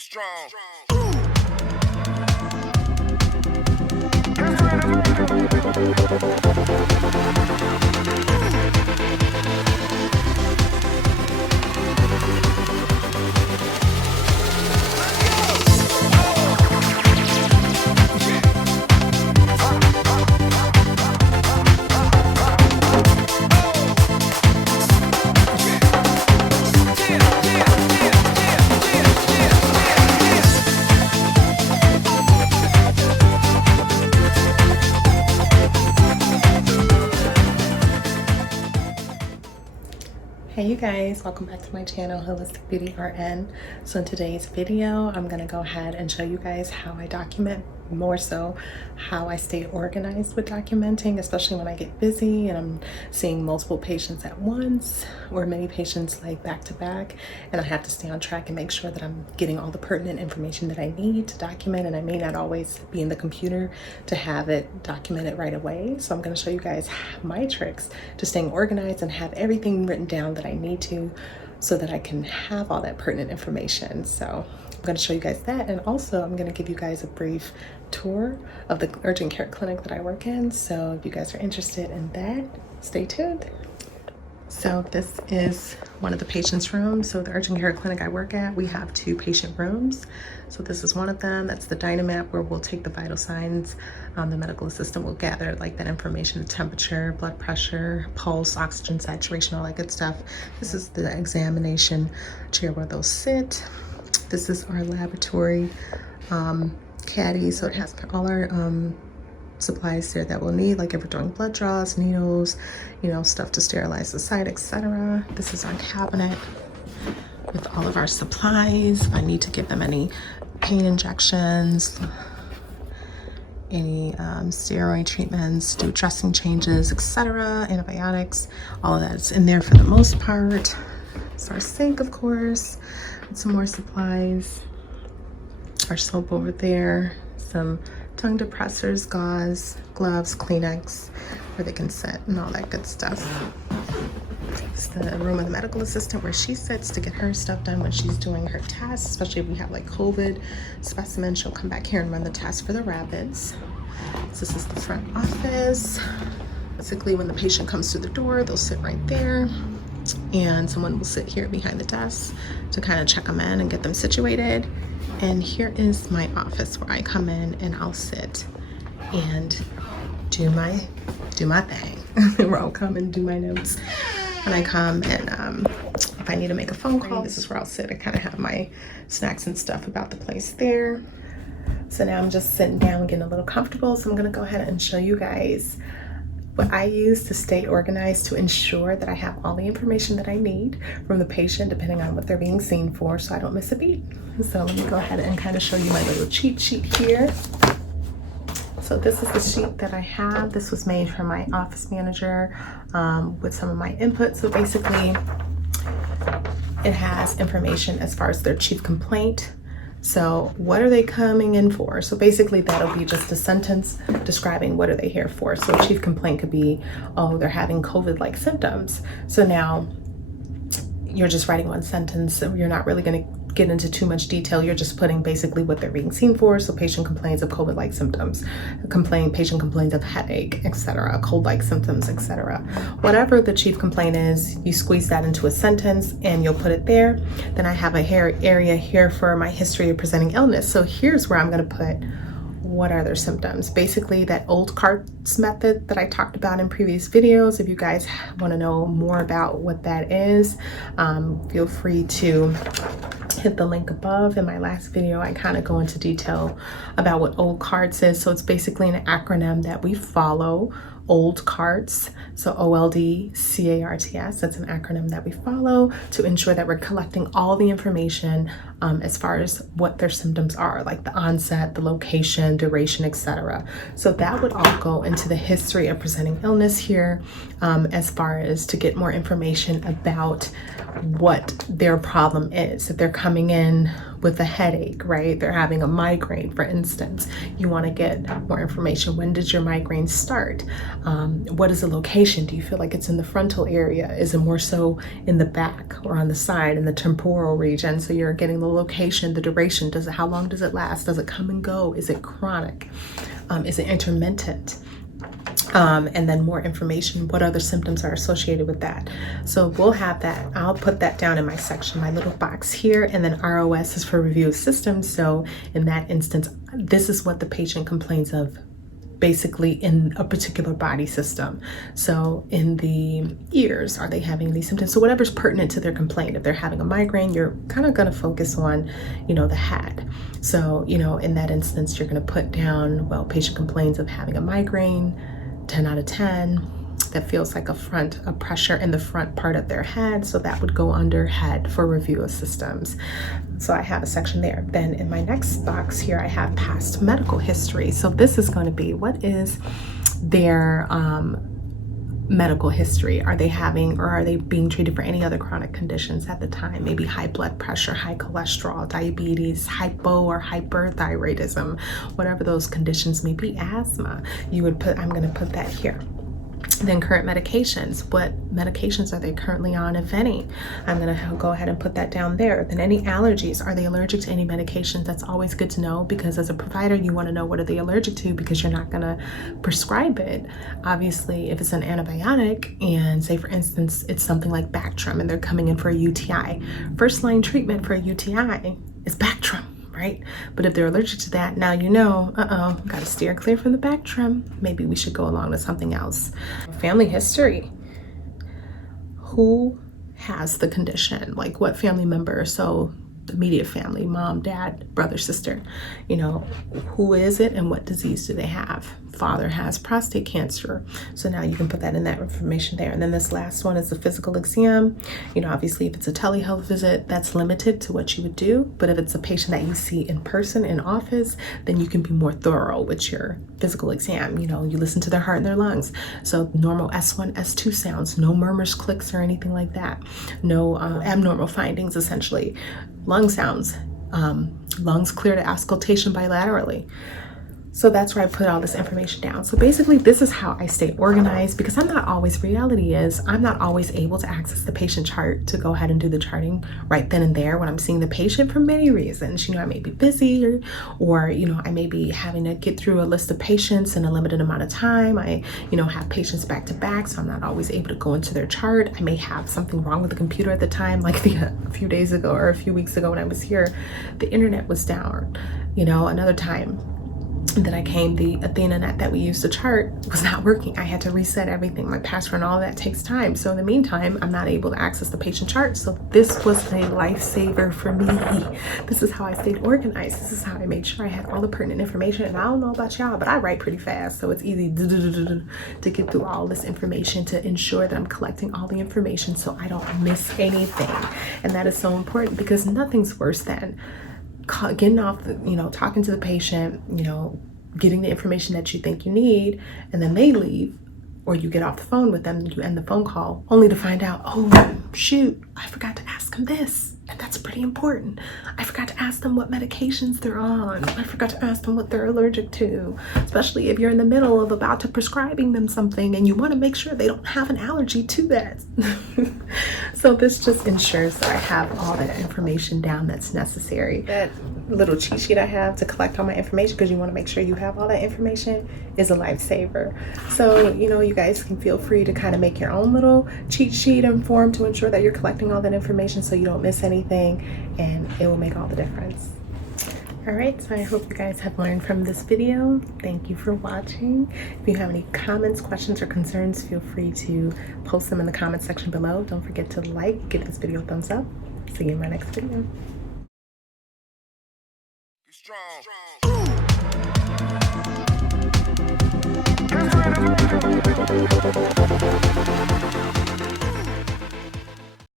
strong. Hey you guys, welcome back to my channel, Holistic Beauty RN. So in today's video, I'm gonna go ahead and show you guys how I document, more so how I stay organized with documenting, especially when I get busy and I'm seeing multiple patients at once or many patients like back to back, and I have to stay on track and make sure that I'm getting all the pertinent information that I need to document, and I may not always be in the computer to have it documented right away. So I'm going to show you guys my tricks to staying organized and have everything written down that I need to so that I can have all that pertinent information. So I'm going to show you guys that, and also I'm going to give you guys a brief tour of the urgent care clinic that I work in. So if you guys are interested in that, stay tuned. So this is one of the patient's rooms. So the urgent care clinic I work at, we have 2 patient rooms. So this is one of them. That's the Dynamap, where we'll take the vital signs. The medical assistant will gather like that information, the temperature, blood pressure, pulse, oxygen saturation, all that good stuff. This is the examination chair where they'll sit. This is our laboratory caddy. So it has all our supplies there that we'll need, like if we're doing blood draws, needles, you know, stuff to sterilize the site, etc. This is our cabinet with all of our supplies. If I need to give them any pain injections, any steroid treatments, do dressing changes, etc., antibiotics, all of that's in there for the most part. It's our sink, of course, and some more supplies. Our soap over there, some tongue depressors, gauze, gloves, Kleenex, where they can sit and all that good stuff. It's the room of the medical assistant where she sits to get her stuff done when she's doing her tests, especially if we have like COVID specimens. She'll come back here and run the test for the rapids. So this is the front office. Basically, when the patient comes through the door, they'll sit right there, and someone will sit here behind the desk to kind of check them in and get them situated. And here is my office where I come in and I'll sit and do my thing. Where I'll come and do my notes when I come, and if I need to make a phone call, this is where I'll sit and kind of have my snacks and stuff about the place there. So now I'm just sitting down, getting a little comfortable. So I'm gonna go ahead and show you guys what I use to stay organized, to ensure that I have all the information that I need from the patient, depending on what they're being seen for, so I don't miss a beat. So let me go ahead and kind of show you my little cheat sheet here. So this is the sheet that I have. This was made for my office manager with some of my input. So basically, it has information as far as their chief complaint. So what are they coming in for? So basically that'll be just a sentence describing what are they here for. So chief complaint could be, oh, they're having COVID-like symptoms. So now you're just writing one sentence, so you're not really going to get into too much detail. You're just putting basically what they're being seen for. So patient complains of COVID-like symptoms, patient complains of headache, etc., cold-like symptoms, etc. Whatever the chief complaint is, you squeeze that into a sentence and you'll put it there. Then I have a area here for my history of presenting illness. So here's where I'm going to put what are their symptoms. Basically that old cards method that I talked about in previous videos. If you guys want to know more about what that is, feel free to hit the link above. In my last video, I kind of go into detail about what old cards is. So it's basically an acronym that we follow. Old cards, so OLD-CARTS, that's an acronym that we follow to ensure that we're collecting all the information as far as what their symptoms are, like the onset, the location, duration, etc. So that would all go into the history of presenting illness here, as far as to get more information about what their problem is. If they're coming in with a headache, right? They're having a migraine, for instance. You want to get more information. When did your migraine start? What is the location? Do you feel like it's in the frontal area? Is it more so in the back or on the side in the temporal region? So you're getting the location, the duration. How long does it last? Does it come and go? Is it chronic? Is it intermittent? And then more information, what other symptoms are associated with that. So we'll have that. I'll put that down in my section, my little box here. And then ROS is for review of systems. So in that instance, this is what the patient complains of basically in a particular body system. So in the ears, are they having these symptoms? So whatever's pertinent to their complaint. If they're having a migraine, you're kind of going to focus on, the head. So, in that instance, you're going to put down, well, patient complains of having a migraine, 10 out of 10. That feels like a pressure in the front part of their head. So that would go under head for review of systems. So I have a section there. Then in my next box here, I have past medical history. So this is going to be, what is their medical history? Are they having, or are they being treated for any other chronic conditions at the time? Maybe high blood pressure, high cholesterol, diabetes, hypo or hyperthyroidism, whatever those conditions may be, asthma. I'm going to put that here. Then current medications. What medications are they currently on, if any? I'm going to go ahead and put that down there. Then any allergies. Are they allergic to any medications? That's always good to know, because as a provider, you want to know what are they allergic to, because you're not going to prescribe it. Obviously, if it's an antibiotic and say, for instance, it's something like Bactrim and they're coming in for a UTI, first line treatment for a UTI is Bactrim. Right? But if they're allergic to that, now got to steer clear from the Bactrim. Maybe we should go along with something else. Family history. Who has the condition? Like what family member? So the immediate family, mom, dad, brother, sister, who is it and what disease do they have? Father has prostate cancer. So now you can put that in that information there. And then this last one is the physical exam. Obviously if it's a telehealth visit, that's limited to what you would do. But if it's a patient that you see in person in office, then you can be more thorough with your physical exam. You listen to their heart and their lungs. So normal S1, S2 sounds, no murmurs, clicks, or anything like that. No abnormal findings, essentially. Lung sounds, lungs clear to auscultation bilaterally. So that's where I put all this information down. So basically this is how I stay organized, because reality is I'm not always able to access the patient chart to go ahead and do the charting right then and there when I'm seeing the patient, for many reasons. I may be busy or I may be having to get through a list of patients in a limited amount of time. I, have patients back to back, so I'm not always able to go into their chart. I may have something wrong with the computer at the time, like a few days ago or a few weeks ago when I was here, the internet was down. Another time that I came, the AthenaNet that we used to chart was not working. I had to reset everything, my password, and all that takes time. So in the meantime, I'm not able to access the patient chart. So this was a lifesaver for me. This is how I stayed organized. This is how I made sure I had all the pertinent information. And I don't know about y'all, but I write pretty fast. So it's easy to get through all this information, to ensure that I'm collecting all the information so I don't miss anything. And that is so important, because nothing's worse than getting off talking to the patient, getting the information that you think you need, and then they leave, or you get off the phone with them, you end the phone call, only to find out, oh shoot, I forgot to ask them this. And that's pretty important. I forgot to ask them what medications they're on. I forgot to ask them what they're allergic to, especially if you're in the middle of about to prescribing them something and you want to make sure they don't have an allergy to that. So this just ensures that I have all that information down that's necessary. That little cheat sheet I have to collect all my information, because you want to make sure you have all that information, is a lifesaver. So, you guys can feel free to kind of make your own little cheat sheet and form to ensure that you're collecting all that information so you don't miss anything, and it will make all the difference. All right, so I hope you guys have learned from this video. Thank you for watching. If you have any comments, questions, or concerns, feel free to post them in the comment section below. Don't forget to give this video a thumbs up. See you in my next video. Strong.